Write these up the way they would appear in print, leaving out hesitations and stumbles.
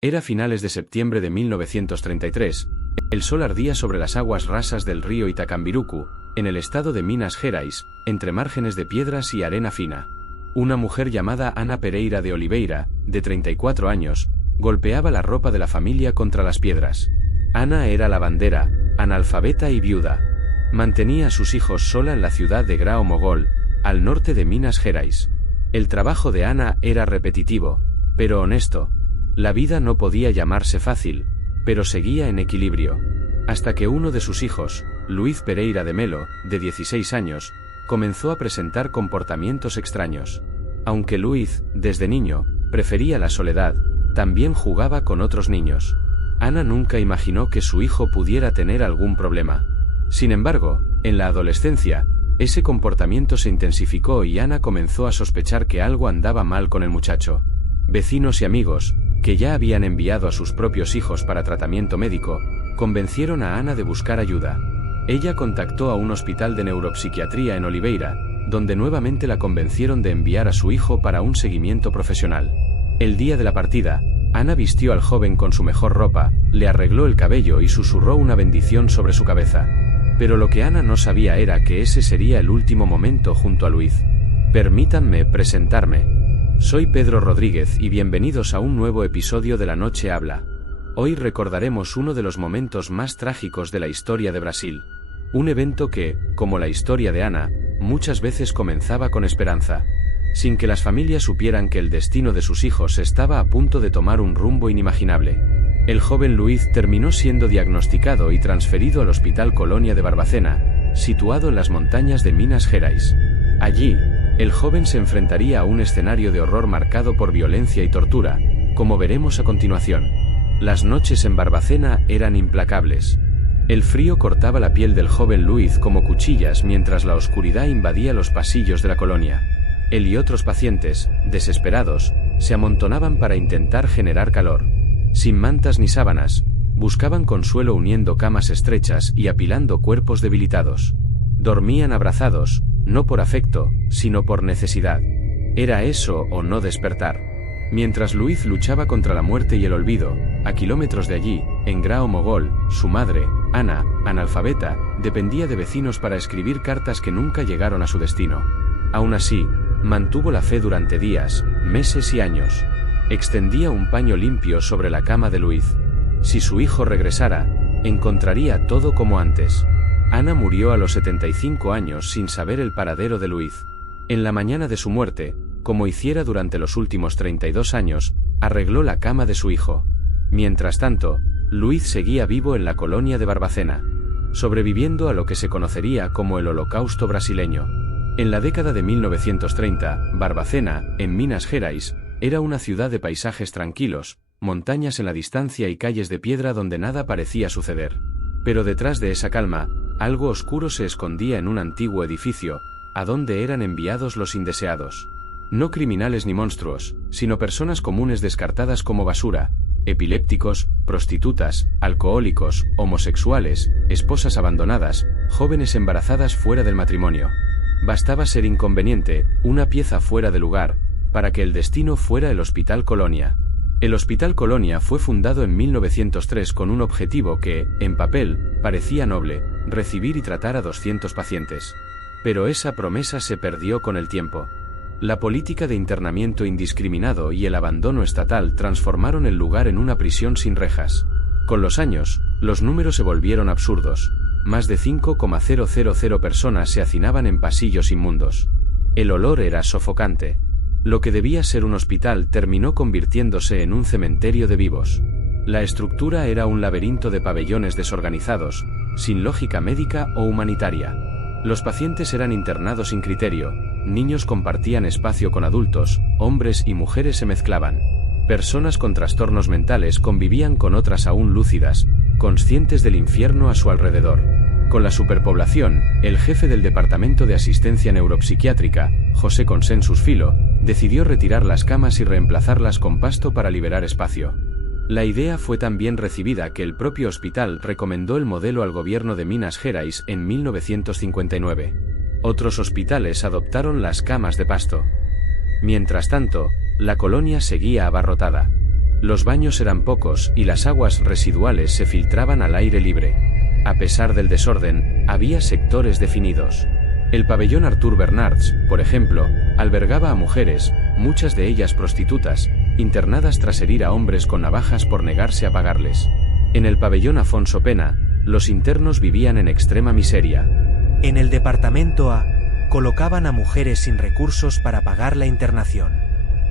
Era finales de septiembre de 1933, el sol ardía sobre las aguas rasas del río Itacambirucu, en el estado de Minas Gerais, entre márgenes de piedras y arena fina. Una mujer llamada Ana Pereira de Oliveira, de 34 años, golpeaba la ropa de la familia contra las piedras. Ana era lavandera, analfabeta y viuda. Mantenía a sus hijos sola en la ciudad de Grao Mogol, al norte de Minas Gerais. El trabajo de Ana era repetitivo, pero honesto. La vida no podía llamarse fácil, pero seguía en equilibrio. Hasta que uno de sus hijos, Luiz Pereira de Melo, de 16 años, comenzó a presentar comportamientos extraños. Aunque Luiz, desde niño, prefería la soledad, también jugaba con otros niños. Ana nunca imaginó que su hijo pudiera tener algún problema. Sin embargo, en la adolescencia, ese comportamiento se intensificó y Ana comenzó a sospechar que algo andaba mal con el muchacho. Vecinos y amigos, que ya habían enviado a sus propios hijos para tratamiento médico, convencieron a Ana de buscar ayuda. Ella contactó a un hospital de neuropsiquiatría en Oliveira, donde nuevamente la convencieron de enviar a su hijo para un seguimiento profesional. El día de la partida, Ana vistió al joven con su mejor ropa, le arregló el cabello y susurró una bendición sobre su cabeza. Pero lo que Ana no sabía era que ese sería el último momento junto a Luiz. Permítanme presentarme. Soy Pedro Rodríguez y bienvenidos a un nuevo episodio de La Noche Habla. Hoy recordaremos uno de los momentos más trágicos de la historia de Brasil. Un evento que, como la historia de Ana, muchas veces comenzaba con esperanza. Sin que las familias supieran que el destino de sus hijos estaba a punto de tomar un rumbo inimaginable. El joven Luiz terminó siendo diagnosticado y transferido al Hospital Colônia de Barbacena, situado en las montañas de Minas Gerais. Allí, el joven se enfrentaría a un escenario de horror marcado por violencia y tortura, como veremos a continuación. Las noches en Barbacena eran implacables. El frío cortaba la piel del joven Luiz como cuchillas mientras la oscuridad invadía los pasillos de la colonia. Él y otros pacientes, desesperados, se amontonaban para intentar generar calor. Sin mantas ni sábanas, buscaban consuelo uniendo camas estrechas y apilando cuerpos debilitados. Dormían abrazados, no por afecto, sino por necesidad. Era eso o no despertar. Mientras Luiz luchaba contra la muerte y el olvido, a kilómetros de allí, en Grao Mogol, su madre, Ana, analfabeta, dependía de vecinos para escribir cartas que nunca llegaron a su destino. Aún así, mantuvo la fe durante días, meses y años. Extendía un paño limpio sobre la cama de Luiz. Si su hijo regresara, encontraría todo como antes. Ana murió a los 75 años sin saber el paradero de Luiz. En la mañana de su muerte, como hiciera durante los últimos 32 años, arregló la cama de su hijo. Mientras tanto, Luiz seguía vivo en la colonia de Barbacena, sobreviviendo a lo que se conocería como el Holocausto brasileño. En la década de 1930, Barbacena, en Minas Gerais, era una ciudad de paisajes tranquilos, montañas en la distancia y calles de piedra donde nada parecía suceder. Pero detrás de esa calma, algo oscuro se escondía en un antiguo edificio, a donde eran enviados los indeseados. No criminales ni monstruos, sino personas comunes descartadas como basura, epilépticos, prostitutas, alcohólicos, homosexuales, esposas abandonadas, jóvenes embarazadas fuera del matrimonio. Bastaba ser inconveniente, una pieza fuera de lugar, para que el destino fuera el Hospital Colônia. El Hospital Colônia fue fundado en 1903 con un objetivo que, en papel, parecía noble: recibir y tratar a 200 pacientes. Pero esa promesa se perdió con el tiempo. La política de internamiento indiscriminado y el abandono estatal transformaron el lugar en una prisión sin rejas. Con los años, los números se volvieron absurdos. Más de 5,000 personas se hacinaban en pasillos inmundos. El olor era sofocante. Lo que debía ser un hospital terminó convirtiéndose en un cementerio de vivos. La estructura era un laberinto de pabellones desorganizados, sin lógica médica o humanitaria. Los pacientes eran internados sin criterio, niños compartían espacio con adultos, hombres y mujeres se mezclaban. Personas con trastornos mentales convivían con otras aún lúcidas, conscientes del infierno a su alrededor. Con la superpoblación, el jefe del Departamento de Asistencia Neuropsiquiátrica, José Consensus Filo, decidió retirar las camas y reemplazarlas con pasto para liberar espacio. La idea fue tan bien recibida que el propio hospital recomendó el modelo al gobierno de Minas Gerais en 1959. Otros hospitales adoptaron las camas de pasto. Mientras tanto, la colonia seguía abarrotada. Los baños eran pocos y las aguas residuales se filtraban al aire libre. A pesar del desorden, había sectores definidos. El pabellón Arthur Bernards, por ejemplo, albergaba a mujeres, muchas de ellas prostitutas, internadas tras herir a hombres con navajas por negarse a pagarles. En el pabellón Afonso Pena, los internos vivían en extrema miseria. En el departamento A, colocaban a mujeres sin recursos para pagar la internación.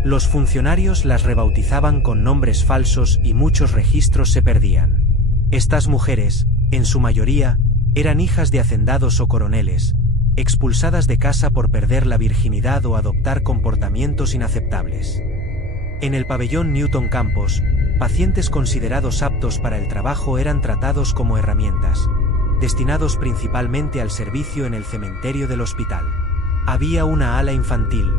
Los funcionarios las rebautizaban con nombres falsos y muchos registros se perdían. Estas mujeres, en su mayoría, eran hijas de hacendados o coroneles, expulsadas de casa por perder la virginidad o adoptar comportamientos inaceptables. En el pabellón Newton Campos, pacientes considerados aptos para el trabajo eran tratados como herramientas, destinados principalmente al servicio en el cementerio del hospital. Había una ala infantil,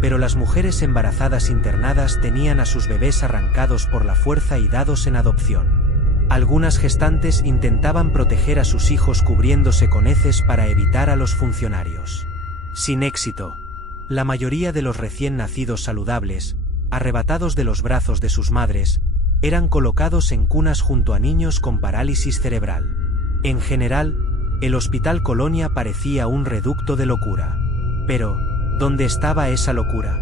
pero las mujeres embarazadas internadas tenían a sus bebés arrancados por la fuerza y dados en adopción. Algunas gestantes intentaban proteger a sus hijos cubriéndose con heces para evitar a los funcionarios. Sin éxito. La mayoría de los recién nacidos saludables, arrebatados de los brazos de sus madres, eran colocados en cunas junto a niños con parálisis cerebral. En general, el Hospital Colonia parecía un reducto de locura. Pero, ¿dónde estaba esa locura?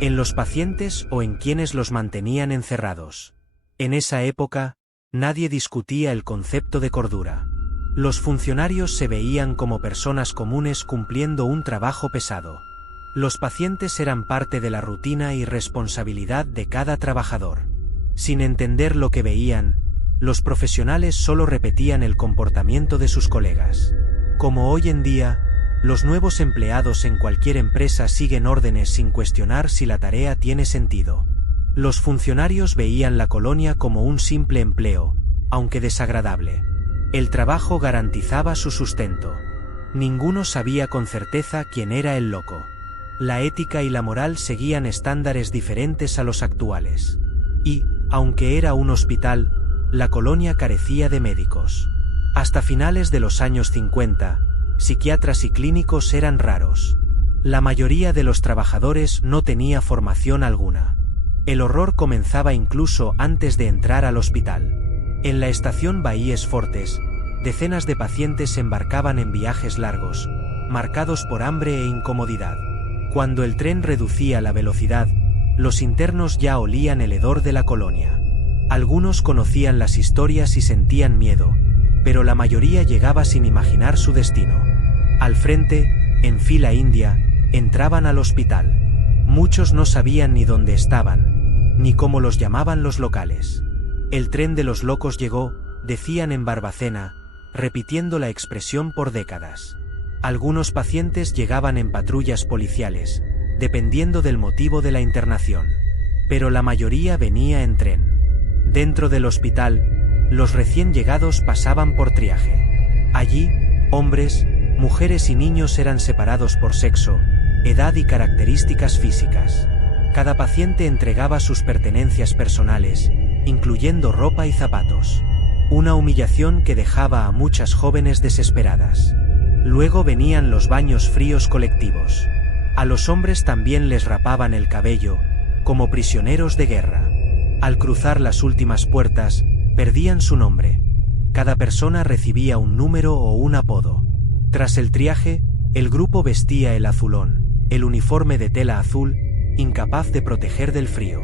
¿En los pacientes o en quienes los mantenían encerrados? En esa época, nadie discutía el concepto de cordura. Los funcionarios se veían como personas comunes cumpliendo un trabajo pesado. Los pacientes eran parte de la rutina y responsabilidad de cada trabajador. Sin entender lo que veían, los profesionales solo repetían el comportamiento de sus colegas. Como hoy en día, los nuevos empleados en cualquier empresa siguen órdenes sin cuestionar si la tarea tiene sentido. Los funcionarios veían la colonia como un simple empleo, aunque desagradable. El trabajo garantizaba su sustento. Ninguno sabía con certeza quién era el loco. La ética y la moral seguían estándares diferentes a los actuales. Y, aunque era un hospital, la colonia carecía de médicos. Hasta finales de los años 50, psiquiatras y clínicos eran raros. La mayoría de los trabajadores no tenía formación alguna. El horror comenzaba incluso antes de entrar al hospital. En la estación Bahías Fortes, decenas de pacientes embarcaban en viajes largos, marcados por hambre e incomodidad. Cuando el tren reducía la velocidad, los internos ya olían el hedor de la colonia. Algunos conocían las historias y sentían miedo, pero la mayoría llegaba sin imaginar su destino. Al frente, en fila india, entraban al hospital. Muchos no sabían ni dónde estaban, ni cómo los llamaban los locales. El tren de los locos llegó, decían en Barbacena, repitiendo la expresión por décadas. Algunos pacientes llegaban en patrullas policiales, dependiendo del motivo de la internación. Pero la mayoría venía en tren. Dentro del hospital, los recién llegados pasaban por triaje. Allí, hombres, mujeres y niños eran separados por sexo, edad y características físicas. Cada paciente entregaba sus pertenencias personales, incluyendo ropa y zapatos. Una humillación que dejaba a muchas jóvenes desesperadas. Luego venían los baños fríos colectivos. A los hombres también les rapaban el cabello, como prisioneros de guerra. Al cruzar las últimas puertas, perdían su nombre. Cada persona recibía un número o un apodo. Tras el triaje, el grupo vestía el azulón, el uniforme de tela azul, incapaz de proteger del frío.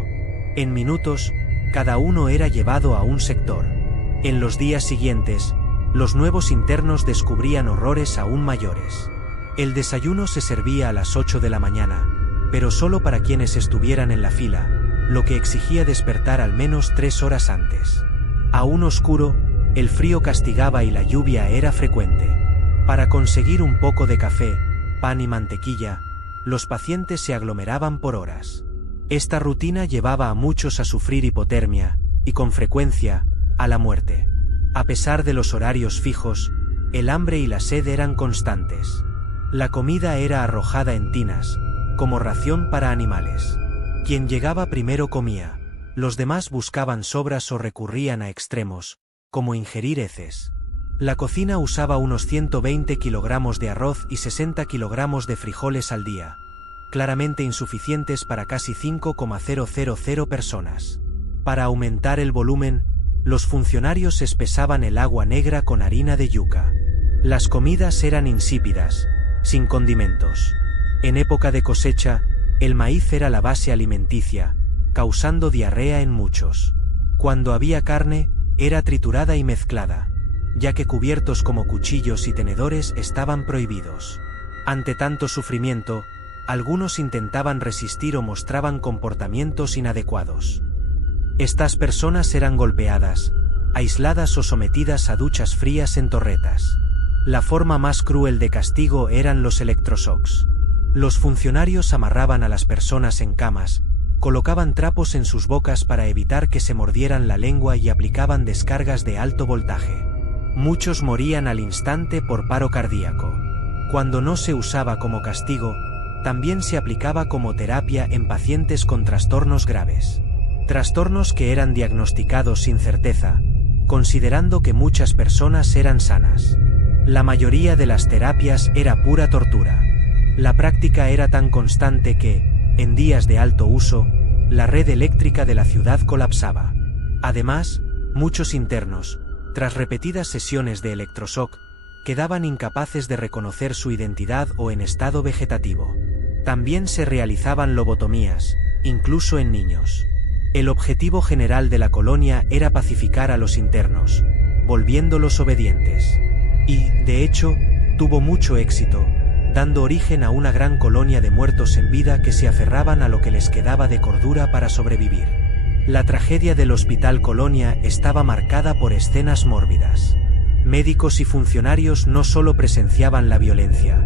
En minutos, cada uno era llevado a un sector. En los días siguientes, los nuevos internos descubrían horrores aún mayores. El desayuno se servía a las 8 de la mañana, pero solo para quienes estuvieran en la fila, lo que exigía despertar al menos 3 horas antes. Aún oscuro, el frío castigaba y la lluvia era frecuente. Para conseguir un poco de café, pan y mantequilla, los pacientes se aglomeraban por horas. Esta rutina llevaba a muchos a sufrir hipotermia, y con frecuencia, a la muerte. A pesar de los horarios fijos, el hambre y la sed eran constantes. La comida era arrojada en tinas, como ración para animales. Quien llegaba primero comía, los demás buscaban sobras o recurrían a extremos, como ingerir heces. La cocina usaba unos 120 kilogramos de arroz y 60 kilogramos de frijoles al día, claramente insuficientes para casi 5,000 personas. Para aumentar el volumen, los funcionarios espesaban el agua negra con harina de yuca. Las comidas eran insípidas, sin condimentos. En época de cosecha, el maíz era la base alimenticia, causando diarrea en muchos. Cuando había carne, era triturada y mezclada, ya que cubiertos como cuchillos y tenedores estaban prohibidos. Ante tanto sufrimiento, algunos intentaban resistir o mostraban comportamientos inadecuados. Estas personas eran golpeadas, aisladas o sometidas a duchas frías en torretas. La forma más cruel de castigo eran los electroshocks. Los funcionarios amarraban a las personas en camas, colocaban trapos en sus bocas para evitar que se mordieran la lengua y aplicaban descargas de alto voltaje. Muchos morían al instante por paro cardíaco. Cuando no se usaba como castigo, también se aplicaba como terapia en pacientes con trastornos graves. Trastornos que eran diagnosticados sin certeza, considerando que muchas personas eran sanas. La mayoría de las terapias era pura tortura. La práctica era tan constante que, en días de alto uso, la red eléctrica de la ciudad colapsaba. Además, muchos internos, tras repetidas sesiones de electroshock, quedaban incapaces de reconocer su identidad o en estado vegetativo. También se realizaban lobotomías, incluso en niños. El objetivo general de la colonia era pacificar a los internos, volviéndolos obedientes. Y, de hecho, tuvo mucho éxito, dando origen a una gran colonia de muertos en vida que se aferraban a lo que les quedaba de cordura para sobrevivir. La tragedia del Hospital Colonia estaba marcada por escenas mórbidas. Médicos y funcionarios no solo presenciaban la violencia,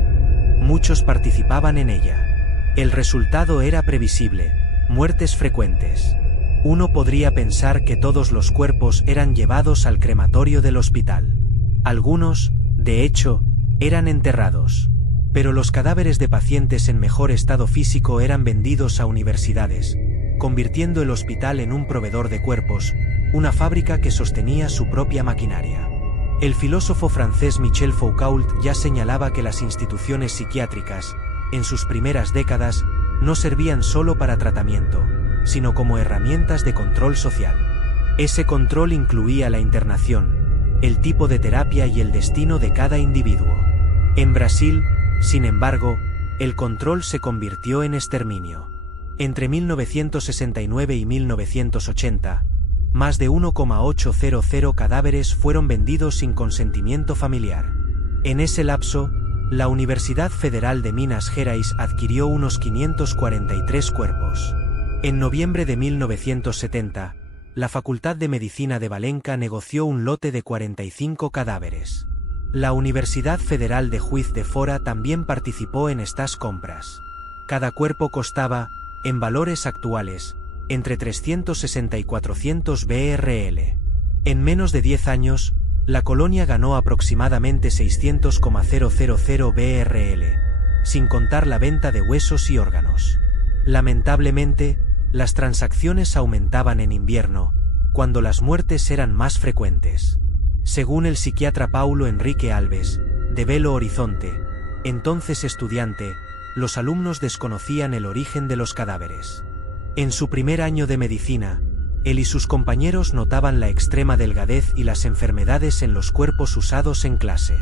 muchos participaban en ella. El resultado era previsible, muertes frecuentes. Uno podría pensar que todos los cuerpos eran llevados al crematorio del hospital. Algunos, de hecho, eran enterrados. Pero los cadáveres de pacientes en mejor estado físico eran vendidos a universidades, convirtiendo el hospital en un proveedor de cuerpos, una fábrica que sostenía su propia maquinaria. El filósofo francés Michel Foucault ya señalaba que las instituciones psiquiátricas, en sus primeras décadas, no servían solo para tratamiento, sino como herramientas de control social. Ese control incluía la internación, el tipo de terapia y el destino de cada individuo. En Brasil, sin embargo, el control se convirtió en exterminio. Entre 1969 y 1980, más de 1,800 cadáveres fueron vendidos sin consentimiento familiar. En ese lapso, la Universidad Federal de Minas Gerais adquirió unos 543 cuerpos. En noviembre de 1970, la Facultad de Medicina de Valenca negoció un lote de 45 cadáveres. La Universidad Federal de Juiz de Fora también participó en estas compras. Cada cuerpo costaba, en valores actuales, entre 360 y 400 BRL. En menos de 10 años, la colonia ganó aproximadamente 600,000 BRL, sin contar la venta de huesos y órganos. Lamentablemente, las transacciones aumentaban en invierno, cuando las muertes eran más frecuentes. Según el psiquiatra Paulo Henrique Alves, de Belo Horizonte, entonces estudiante, los alumnos desconocían el origen de los cadáveres. En su primer año de medicina, él y sus compañeros notaban la extrema delgadez y las enfermedades en los cuerpos usados en clase.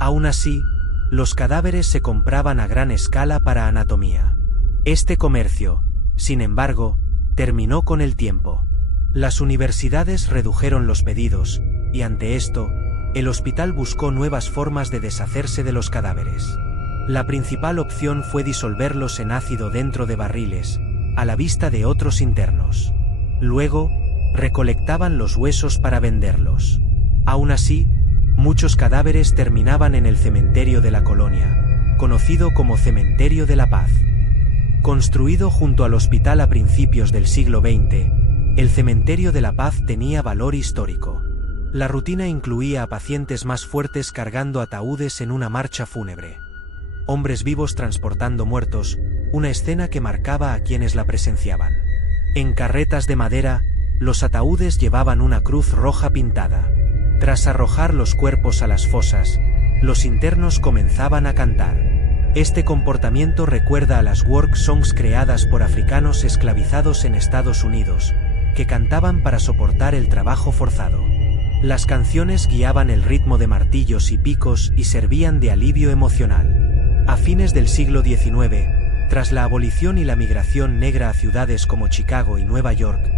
Aún así, los cadáveres se compraban a gran escala para anatomía. Este comercio, sin embargo, terminó con el tiempo. Las universidades redujeron los pedidos, y ante esto, el hospital buscó nuevas formas de deshacerse de los cadáveres. La principal opción fue disolverlos en ácido dentro de barriles, a la vista de otros internos. Luego, recolectaban los huesos para venderlos. Aún así, muchos cadáveres terminaban en el cementerio de la colonia, conocido como Cementerio de la Paz. Construido junto al hospital a principios del siglo XX, el Cementerio de la Paz tenía valor histórico. La rutina incluía a pacientes más fuertes cargando ataúdes en una marcha fúnebre. Hombres vivos transportando muertos, una escena que marcaba a quienes la presenciaban. En carretas de madera, los ataúdes llevaban una cruz roja pintada. Tras arrojar los cuerpos a las fosas, los internos comenzaban a cantar. Este comportamiento recuerda a las work songs creadas por africanos esclavizados en Estados Unidos, que cantaban para soportar el trabajo forzado. Las canciones guiaban el ritmo de martillos y picos y servían de alivio emocional. A fines del siglo XIX, tras la abolición y la migración negra a ciudades como Chicago y Nueva York,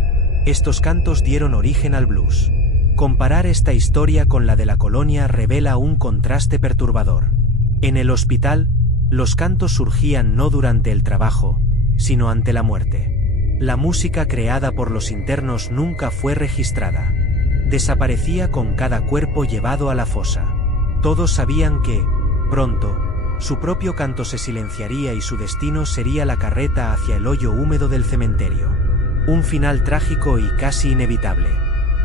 estos cantos dieron origen al blues. Comparar esta historia con la de la colonia revela un contraste perturbador. En el hospital, los cantos surgían no durante el trabajo, sino ante la muerte. La música creada por los internos nunca fue registrada. Desaparecía con cada cuerpo llevado a la fosa. Todos sabían que, pronto, su propio canto se silenciaría y su destino sería la carreta hacia el hoyo húmedo del cementerio. Un final trágico y casi inevitable.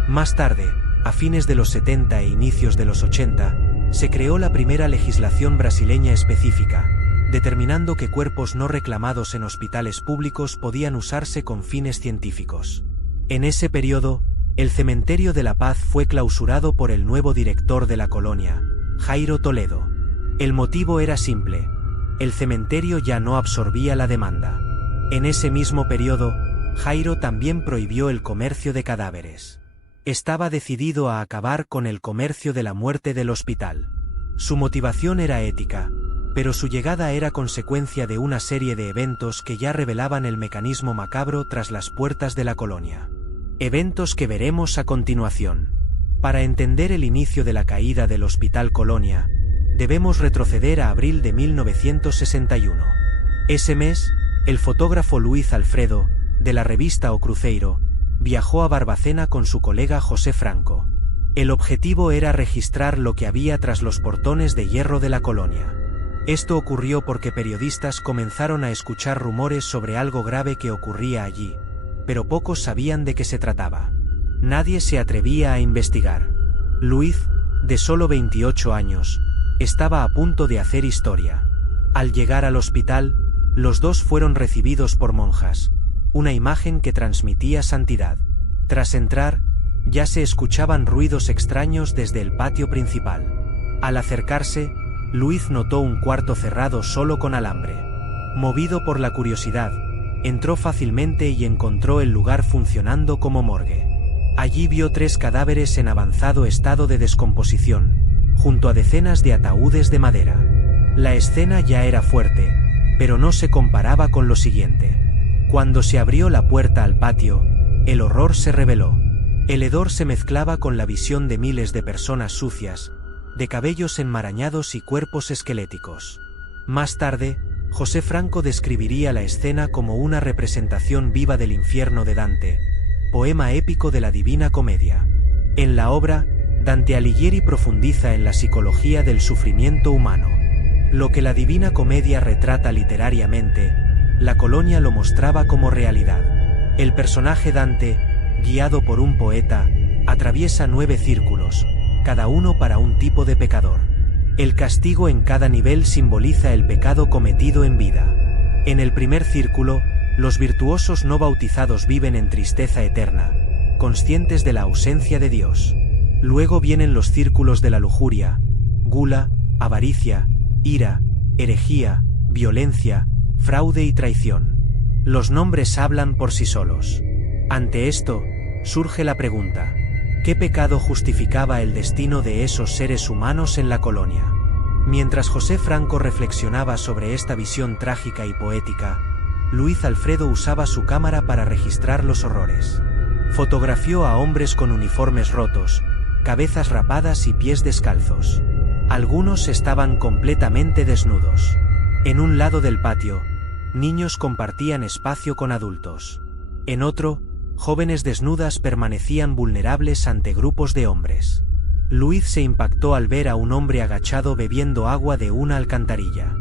Más tarde, a fines de los 70 e inicios de los 80, se creó la primera legislación brasileña específica, determinando que cuerpos no reclamados en hospitales públicos podían usarse con fines científicos. En ese periodo, el Cementerio de la Paz fue clausurado por el nuevo director de la colonia, Jairo Toledo. El motivo era simple: el cementerio ya no absorbía la demanda. En ese mismo periodo, Jairo también prohibió el comercio de cadáveres. Estaba decidido a acabar con el comercio de la muerte del hospital. Su motivación era ética, pero su llegada era consecuencia de una serie de eventos que ya revelaban el mecanismo macabro tras las puertas de la colonia. Eventos que veremos a continuación. Para entender el inicio de la caída del Hospital Colonia, debemos retroceder a abril de 1961. Ese mes, el fotógrafo Luiz Alfredo, de la revista O Cruzeiro, viajó a Barbacena con su colega José Franco. El objetivo era registrar lo que había tras los portones de hierro de la colonia. Esto ocurrió porque periodistas comenzaron a escuchar rumores sobre algo grave que ocurría allí, pero pocos sabían de qué se trataba. Nadie se atrevía a investigar. Luiz, de solo 28 años, estaba a punto de hacer historia. Al llegar al hospital, los dos fueron recibidos por monjas, una imagen que transmitía santidad. Tras entrar, ya se escuchaban ruidos extraños desde el patio principal. Al acercarse, Luiz notó un cuarto cerrado solo con alambre. Movido por la curiosidad, entró fácilmente y encontró el lugar funcionando como morgue. Allí vio 3 cadáveres en avanzado estado de descomposición, junto a decenas de ataúdes de madera. La escena ya era fuerte, pero no se comparaba con lo siguiente. Cuando se abrió la puerta al patio, el horror se reveló. El hedor se mezclaba con la visión de miles de personas sucias, de cabellos enmarañados y cuerpos esqueléticos. Más tarde, José Franco describiría la escena como una representación viva del infierno de Dante, poema épico de la Divina Comedia. En la obra, Dante Alighieri profundiza en la psicología del sufrimiento humano. Lo que la Divina Comedia retrata literariamente, la colonia lo mostraba como realidad. El personaje Dante, guiado por un poeta, atraviesa 9 círculos, cada uno para un tipo de pecador. El castigo en cada nivel simboliza el pecado cometido en vida. En el primer círculo, los virtuosos no bautizados viven en tristeza eterna, conscientes de la ausencia de Dios. Luego vienen los círculos de la lujuria, gula, avaricia, ira, herejía, violencia, fraude y traición. Los nombres hablan por sí solos. Ante esto, surge la pregunta: ¿qué pecado justificaba el destino de esos seres humanos en la colonia? Mientras José Franco reflexionaba sobre esta visión trágica y poética, Luiz Alfredo usaba su cámara para registrar los horrores. Fotografió a hombres con uniformes rotos, cabezas rapadas y pies descalzos. Algunos estaban completamente desnudos. En un lado del patio, niños compartían espacio con adultos. En otro, jóvenes desnudas permanecían vulnerables ante grupos de hombres. Luiz se impactó al ver a un hombre agachado bebiendo agua de una alcantarilla.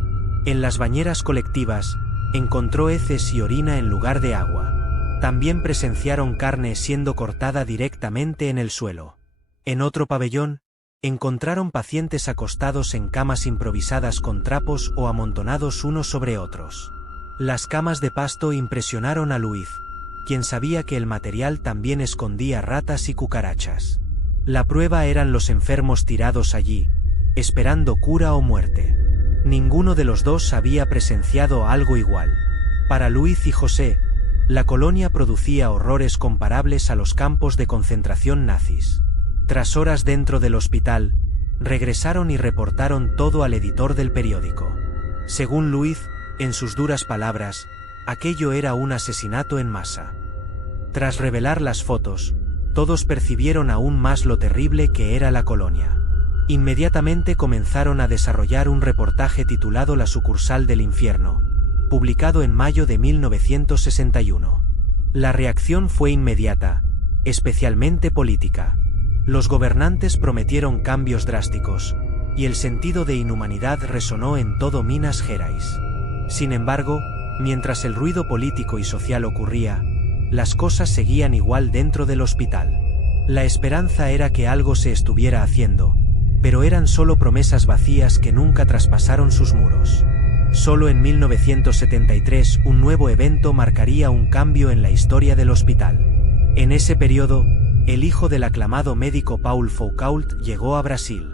En las bañeras colectivas, encontró heces y orina en lugar de agua. También presenciaron carne siendo cortada directamente en el suelo. En otro pabellón, encontraron pacientes acostados en camas improvisadas con trapos o amontonados unos sobre otros. Las camas de pasto impresionaron a Luiz, quien sabía que el material también escondía ratas y cucarachas. La prueba eran los enfermos tirados allí, esperando cura o muerte. Ninguno de los dos había presenciado algo igual. Para Luiz y José, La colonia producía horrores comparables a los campos de concentración nazis. Tras horas dentro del hospital, regresaron y reportaron todo al editor del periódico. Según Luiz, en sus duras palabras, aquello era un asesinato en masa. Tras revelar las fotos, todos percibieron aún más lo terrible que era la colonia. Inmediatamente comenzaron a desarrollar un reportaje titulado La sucursal del infierno, publicado en mayo de 1961. La reacción fue inmediata, especialmente política. Los gobernantes prometieron cambios drásticos, y el sentido de inhumanidad resonó en todo Minas Gerais. Sin embargo, mientras el ruido político y social ocurría, las cosas seguían igual dentro del hospital. La esperanza era que algo se estuviera haciendo, pero eran solo promesas vacías que nunca traspasaron sus muros. Solo en 1973 un nuevo evento marcaría un cambio en la historia del hospital. En ese periodo, el hijo del aclamado médico Paul Foucault llegó a Brasil.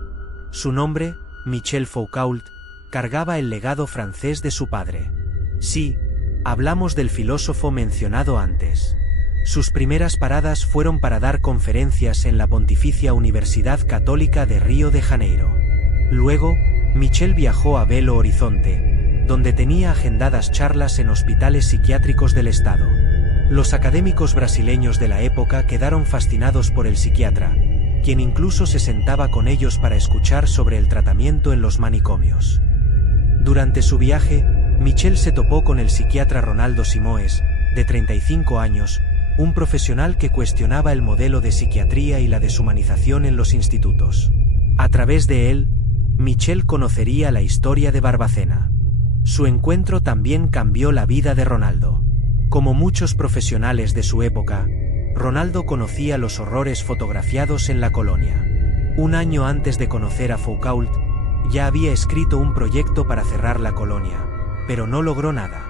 Su nombre, Michel Foucault, cargaba el legado francés de su padre. Sí, hablamos del filósofo mencionado antes. Sus primeras paradas fueron para dar conferencias en la Pontificia Universidad Católica de Río de Janeiro. Luego, Michel viajó a Belo Horizonte, donde tenía agendadas charlas en hospitales psiquiátricos del estado. Los académicos brasileños de la época quedaron fascinados por el psiquiatra, quien incluso se sentaba con ellos para escuchar sobre el tratamiento en los manicomios. Durante su viaje, Michel se topó con el psiquiatra Ronaldo Simões, de 35 años, un profesional que cuestionaba el modelo de psiquiatría y la deshumanización en los institutos. A través de él, Michel conocería la historia de Barbacena. Su encuentro también cambió la vida de Ronaldo. Como muchos profesionales de su época, Ronaldo conocía los horrores fotografiados en la colonia. Un año antes de conocer a Foucault, ya había escrito un proyecto para cerrar la colonia, pero no logró nada.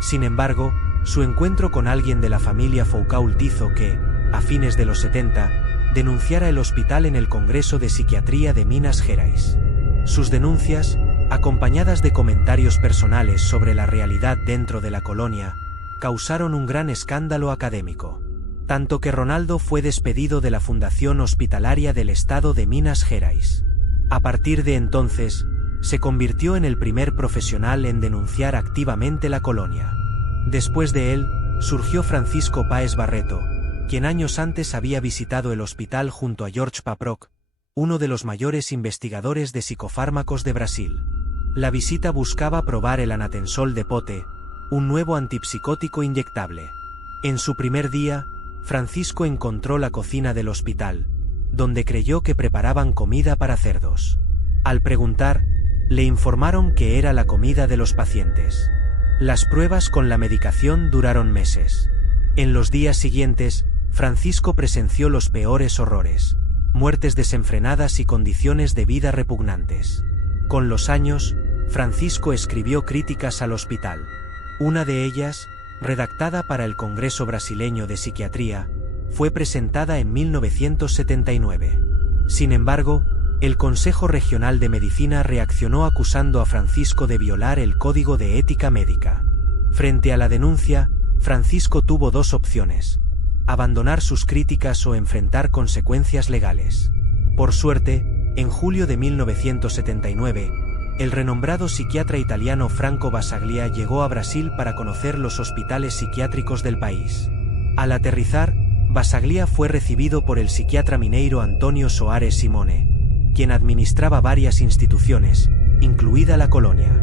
Sin embargo, su encuentro con alguien de la familia Foucault hizo que, a fines de los 70, denunciara el hospital en el Congreso de Psiquiatría de Minas Gerais. Sus denuncias, acompañadas de comentarios personales sobre la realidad dentro de la colonia, causaron un gran escándalo académico. Tanto que Ronaldo fue despedido de la Fundación Hospitalaria del Estado de Minas Gerais. A partir de entonces, se convirtió en el primer profesional en denunciar activamente la colonia. Después de él, surgió Francisco Páez Barreto, quien años antes había visitado el hospital junto a Jorge Paproc, uno de los mayores investigadores de psicofármacos de Brasil. La visita buscaba probar el anatensol de pote, un nuevo antipsicótico inyectable. En su primer día, Francisco encontró la cocina del hospital, donde creyó que preparaban comida para cerdos. Al preguntar, le informaron que era la comida de los pacientes. Las pruebas con la medicación duraron meses. En los días siguientes, Francisco presenció los peores horrores: muertes desenfrenadas y condiciones de vida repugnantes. Con los años, Francisco escribió críticas al hospital. Una de ellas, redactada para el Congreso Brasileño de Psiquiatría, fue presentada en 1979. Sin embargo, el Consejo Regional de Medicina reaccionó acusando a Francisco de violar el Código de Ética Médica. Frente a la denuncia, Francisco tuvo dos opciones: abandonar sus críticas o enfrentar consecuencias legales. Por suerte, en julio de 1979, el renombrado psiquiatra italiano Franco Basaglia llegó a Brasil para conocer los hospitales psiquiátricos del país. Al aterrizar, Basaglia fue recibido por el psiquiatra mineiro Antonio Soares Simone, quien administraba varias instituciones, incluida la colonia.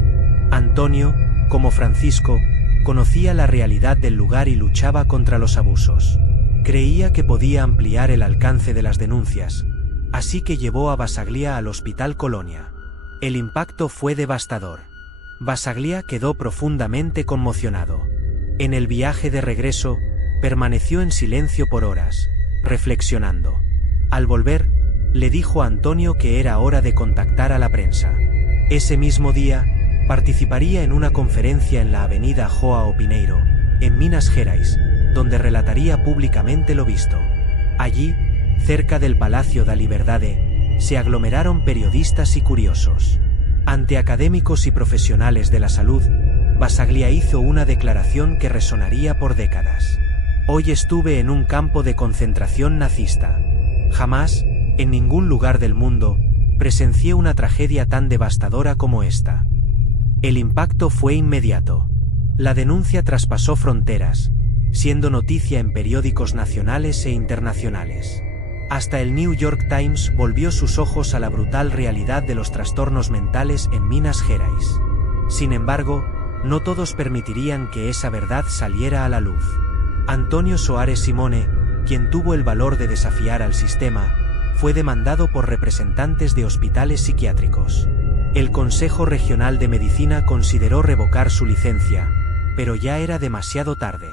Antonio, como Francisco, conocía la realidad del lugar y luchaba contra los abusos. Creía que podía ampliar el alcance de las denuncias, así que llevó a Basaglia al Hospital Colonia. El impacto fue devastador. Basaglia quedó profundamente conmocionado. En el viaje de regreso, permaneció en silencio por horas, reflexionando. Al volver, le dijo a Antonio que era hora de contactar a la prensa. Ese mismo día, participaría en una conferencia en la avenida João Pinheiro, en Minas Gerais, donde relataría públicamente lo visto. Allí, cerca del Palacio da Liberdade, se aglomeraron periodistas y curiosos. Ante académicos y profesionales de la salud, Bassaglia hizo una declaración que resonaría por décadas. Hoy estuve en un campo de concentración nazista. Jamás, en ningún lugar del mundo, presencié una tragedia tan devastadora como esta. El impacto fue inmediato. La denuncia traspasó fronteras, siendo noticia en periódicos nacionales e internacionales. Hasta el New York Times volvió sus ojos a la brutal realidad de los trastornos mentales en Minas Gerais. Sin embargo, no todos permitirían que esa verdad saliera a la luz. Antonio Soares Simone, quien tuvo el valor de desafiar al sistema, fue demandado por representantes de hospitales psiquiátricos. El Consejo Regional de Medicina consideró revocar su licencia, pero ya era demasiado tarde.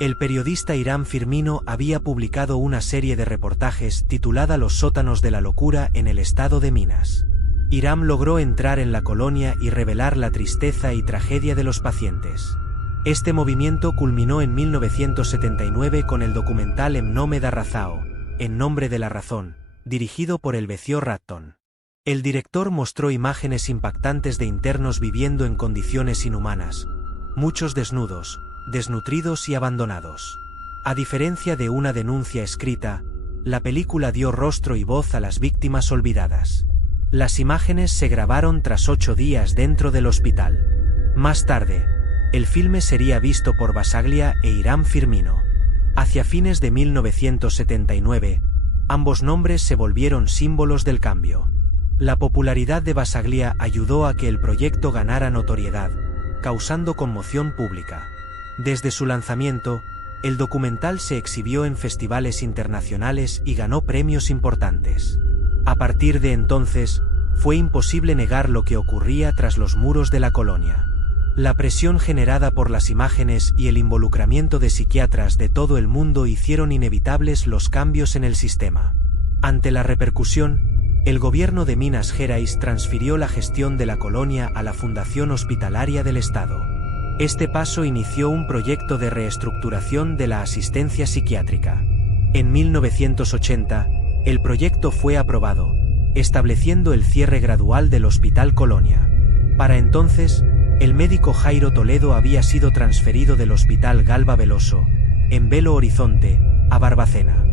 El periodista Hiram Firmino había publicado una serie de reportajes titulada Los sótanos de la locura en el estado de Minas. Hiram logró entrar en la colonia y revelar la tristeza y tragedia de los pacientes. Este movimiento culminó en 1979 con el documental En Nome da Razão, En nombre de la razón, dirigido por Elvecio Ratton. El director mostró imágenes impactantes de internos viviendo en condiciones inhumanas, muchos desnudos, desnutridos y abandonados. A diferencia de una denuncia escrita, la película dio rostro y voz a las víctimas olvidadas. Las imágenes se grabaron tras 8 días dentro del hospital. Más tarde, el filme sería visto por Bassaglia e Hiram Firmino. Hacia fines de 1979, ambos nombres se volvieron símbolos del cambio. La popularidad de Bassaglia ayudó a que el proyecto ganara notoriedad, causando conmoción pública. Desde su lanzamiento, el documental se exhibió en festivales internacionales y ganó premios importantes. A partir de entonces, fue imposible negar lo que ocurría tras los muros de la colonia. La presión generada por las imágenes y el involucramiento de psiquiatras de todo el mundo hicieron inevitables los cambios en el sistema. Ante la repercusión, el gobierno de Minas Gerais transfirió la gestión de la colonia a la Fundación Hospitalaria del Estado. Este paso inició un proyecto de reestructuración de la asistencia psiquiátrica. En 1980, el proyecto fue aprobado, estableciendo el cierre gradual del Hospital Colonia. Para entonces, el médico Jairo Toledo había sido transferido del Hospital Galba Veloso, en Belo Horizonte, a Barbacena.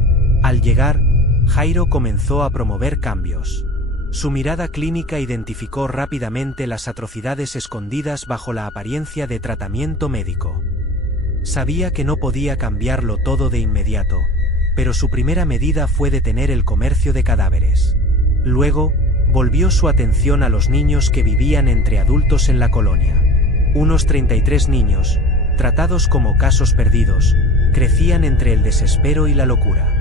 Al llegar, Jairo comenzó a promover cambios. Su mirada clínica identificó rápidamente las atrocidades escondidas bajo la apariencia de tratamiento médico. Sabía que no podía cambiarlo todo de inmediato, pero su primera medida fue detener el comercio de cadáveres. Luego, volvió su atención a los niños que vivían entre adultos en la colonia. Unos 33 niños, tratados como casos perdidos, crecían entre el desespero y la locura.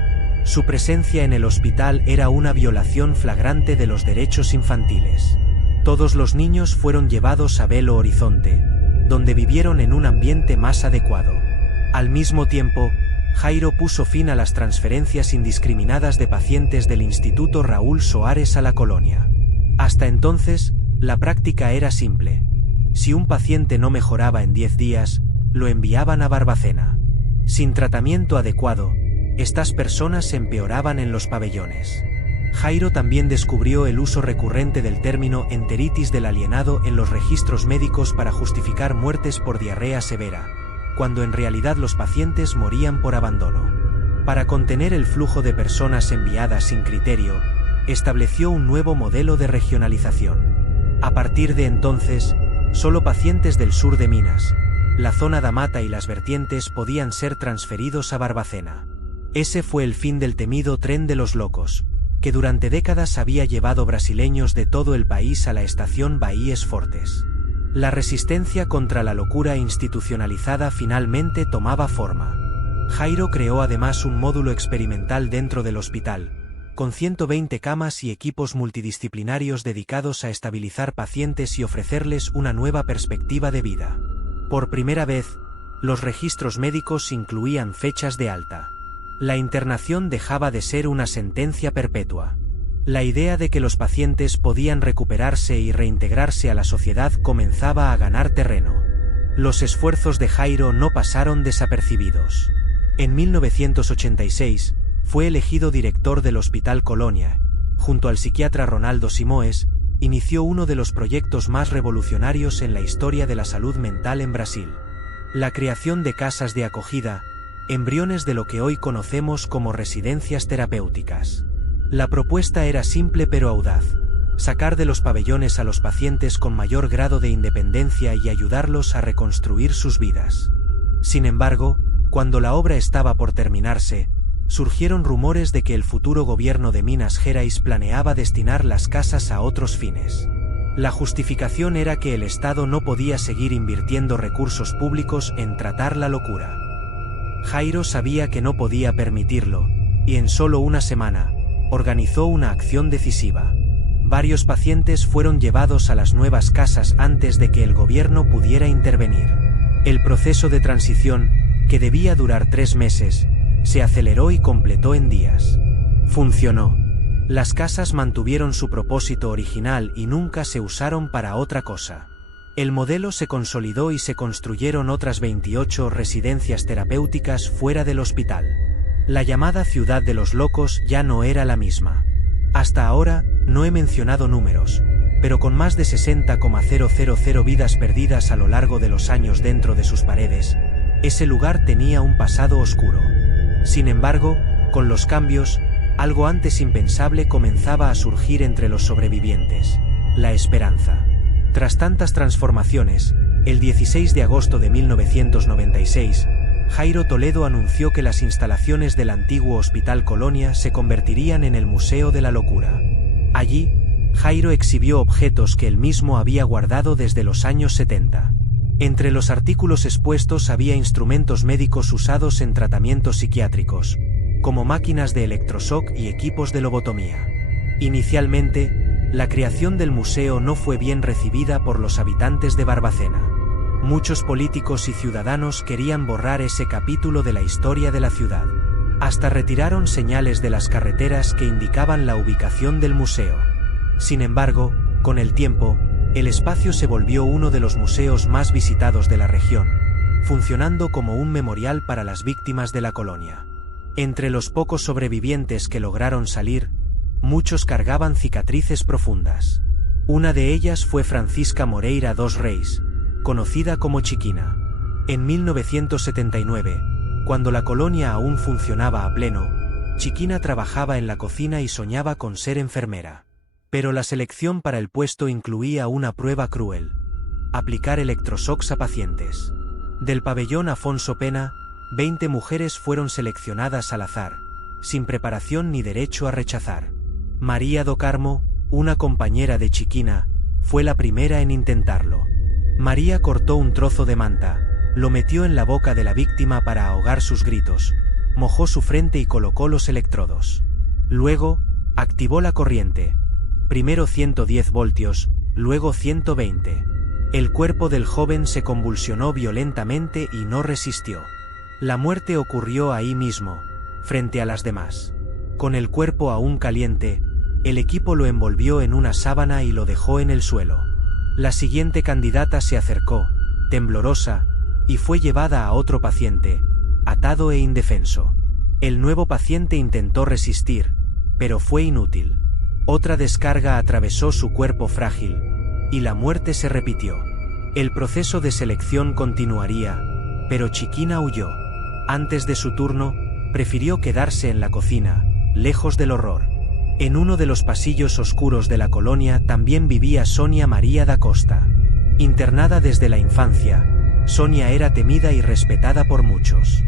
Su presencia en el hospital era una violación flagrante de los derechos infantiles. Todos los niños fueron llevados a Belo Horizonte, donde vivieron en un ambiente más adecuado. Al mismo tiempo, Jairo puso fin a las transferencias indiscriminadas de pacientes del Instituto Raúl Soares a la colonia. Hasta entonces, la práctica era simple. Si un paciente no mejoraba en 10 días, lo enviaban a Barbacena. Sin tratamiento adecuado, estas personas empeoraban en los pabellones. Jairo también descubrió el uso recurrente del término enteritis del alienado en los registros médicos para justificar muertes por diarrea severa, cuando en realidad los pacientes morían por abandono. Para contener el flujo de personas enviadas sin criterio, estableció un nuevo modelo de regionalización. A partir de entonces, solo pacientes del sur de Minas, la zona da Mata y las vertientes podían ser transferidos a Barbacena. Ese fue el fin del temido tren de los locos, que durante décadas había llevado brasileños de todo el país a la estación Baíes Fortes. La resistencia contra la locura institucionalizada finalmente tomaba forma. Jairo creó además un módulo experimental dentro del hospital, con 120 camas y equipos multidisciplinarios dedicados a estabilizar pacientes y ofrecerles una nueva perspectiva de vida. Por primera vez, los registros médicos incluían fechas de alta. La internación dejaba de ser una sentencia perpetua. La idea de que los pacientes podían recuperarse y reintegrarse a la sociedad comenzaba a ganar terreno. Los esfuerzos de Jairo no pasaron desapercibidos. En 1986, fue elegido director del Hospital Colonia, junto al psiquiatra Ronaldo Simões, inició uno de los proyectos más revolucionarios en la historia de la salud mental en Brasil. La creación de casas de acogida, embriones de lo que hoy conocemos como residencias terapéuticas. La propuesta era simple pero audaz: sacar de los pabellones a los pacientes con mayor grado de independencia y ayudarlos a reconstruir sus vidas. Sin embargo, cuando la obra estaba por terminarse, surgieron rumores de que el futuro gobierno de Minas Gerais planeaba destinar las casas a otros fines. La justificación era que el Estado no podía seguir invirtiendo recursos públicos en tratar la locura. Jairo sabía que no podía permitirlo, y en solo una semana, organizó una acción decisiva. Varios pacientes fueron llevados a las nuevas casas antes de que el gobierno pudiera intervenir. El proceso de transición, que debía durar 3 meses, se aceleró y completó en días. Funcionó. Las casas mantuvieron su propósito original y nunca se usaron para otra cosa. El modelo se consolidó y se construyeron otras 28 residencias terapéuticas fuera del hospital. La llamada Ciudad de los Locos ya no era la misma. Hasta ahora, no he mencionado números, pero con más de 60,000 vidas perdidas a lo largo de los años dentro de sus paredes, ese lugar tenía un pasado oscuro. Sin embargo, con los cambios, algo antes impensable comenzaba a surgir entre los sobrevivientes: la esperanza. Tras tantas transformaciones, el 16 de agosto de 1996, Jairo Toledo anunció que las instalaciones del antiguo Hospital Colonia se convertirían en el Museo de la Locura. Allí, Jairo exhibió objetos que él mismo había guardado desde los años 70. Entre los artículos expuestos había instrumentos médicos usados en tratamientos psiquiátricos, como máquinas de electroshock y equipos de lobotomía. Inicialmente, la creación del museo no fue bien recibida por los habitantes de Barbacena. Muchos políticos y ciudadanos querían borrar ese capítulo de la historia de la ciudad. Hasta retiraron señales de las carreteras que indicaban la ubicación del museo. Sin embargo, con el tiempo, el espacio se volvió uno de los museos más visitados de la región, funcionando como un memorial para las víctimas de la colonia. Entre los pocos sobrevivientes que lograron salir, muchos cargaban cicatrices profundas. Una de ellas fue Francisca Moreira dos Reis, conocida como Chiquina. En 1979, cuando la colonia aún funcionaba a pleno, Chiquina trabajaba en la cocina y soñaba con ser enfermera. Pero la selección para el puesto incluía una prueba cruel: aplicar electroshocks a pacientes. Del pabellón Afonso Pena, 20 mujeres fueron seleccionadas al azar, sin preparación ni derecho a rechazar. María do Carmo, una compañera de Chiquina, fue la primera en intentarlo. María cortó un trozo de manta, lo metió en la boca de la víctima para ahogar sus gritos, mojó su frente y colocó los electrodos. Luego, activó la corriente. Primero 110 voltios, luego 120. El cuerpo del joven se convulsionó violentamente y no resistió. La muerte ocurrió ahí mismo, frente a las demás. Con el cuerpo aún caliente, el equipo lo envolvió en una sábana y lo dejó en el suelo. La siguiente candidata se acercó, temblorosa, y fue llevada a otro paciente, atado e indefenso. El nuevo paciente intentó resistir, pero fue inútil. Otra descarga atravesó su cuerpo frágil, y la muerte se repitió. El proceso de selección continuaría, pero Chiquina huyó. Antes de su turno, prefirió quedarse en la cocina, lejos del horror. En uno de los pasillos oscuros de la colonia también vivía Sonia María da Costa. Internada desde la infancia, Sonia era temida y respetada por muchos.